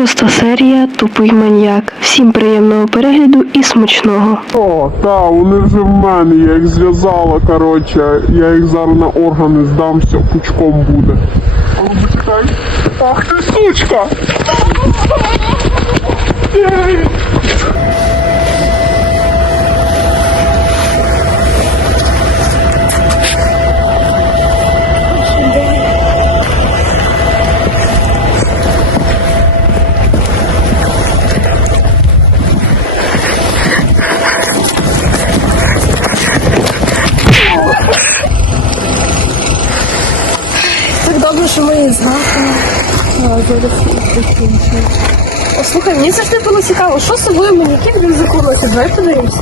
Шоста серія Тупий маньяк. Всім приємного перегляду і смачного. О, та, вони вже в мене, я їх зв'язала, коротше, я їх зараз на органи здам, все пучком буде. Ну. Ах ти сучка! Закінчимо. О, слухай, мені завжди було цікаво, що собою маньяків він закулося. Давай подивимося.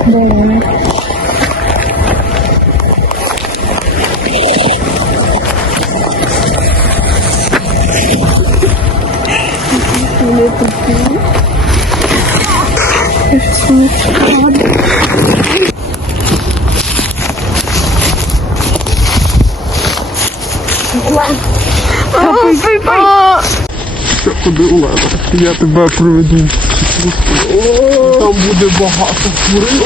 Ходи, Олена, я тебе приведу. Там буде багато хворих.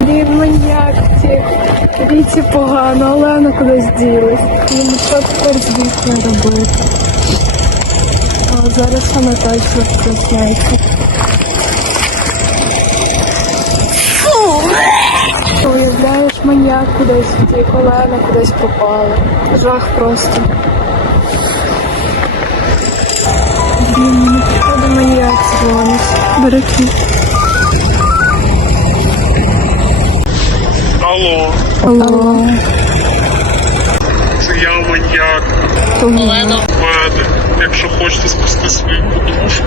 Блін, маньяк ці. Віці погано, Олена кудись ділась. Він що тепер з вікна робити? А зараз вона точно проснеться. Уявляєш, маньяк кудись втік, колена кудись пропала. Жах просто. Блін, не походу маньяк дзвонить. Ключ. Алло, Алло. Це я маньяк. Олена. мене. Якщо хочете спасти свою подружку,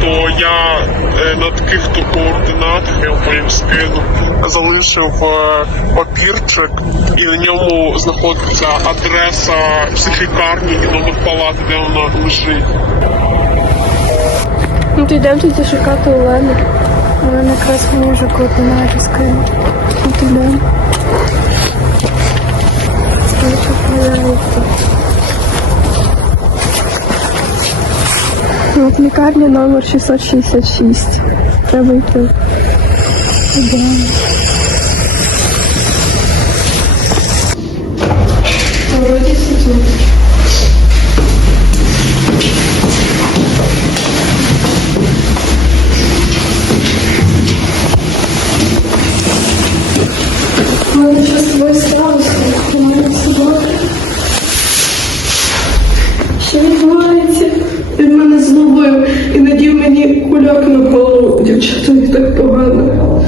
то я е, на таких то координатах я вам скину. Залишив е, папірчик, і на ньому знаходиться адреса психлікарні і номер палати, де вона лежить. Ну то йдемо тоді шукати Олену. Олена якраз вже координати скине. Ну то йдемо. Ну, От лікарня номер 666. Треба йти. І надів мені куляк на голову. Дівчата, їх так погано.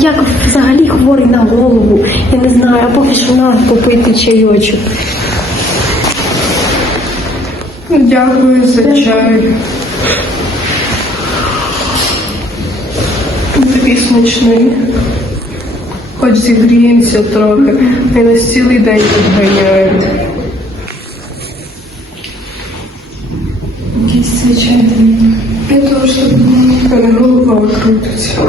Сидите, взагалі хворий на голову. Я не знаю, а поки що на попити чайочок. Дякую за чай. Такий смачний. Хоч зігріємося трохи, і нас цілий день підганяють. Якийсь цей чай. Я теж думаю, голова крутиться.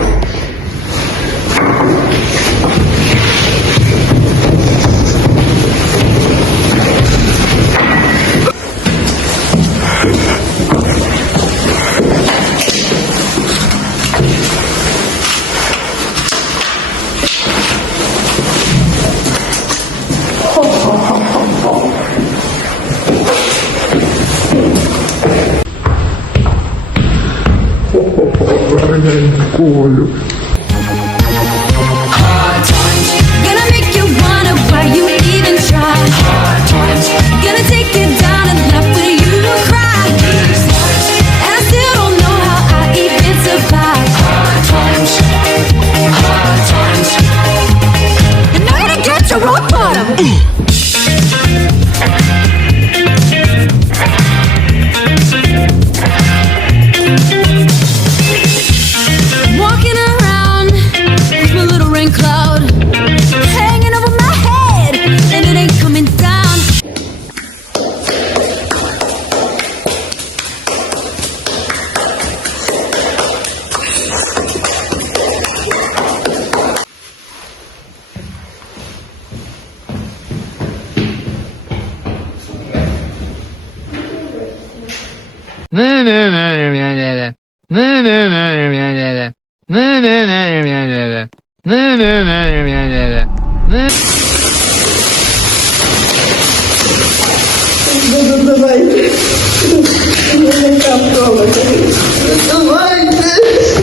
olho. Давайте. Давайте.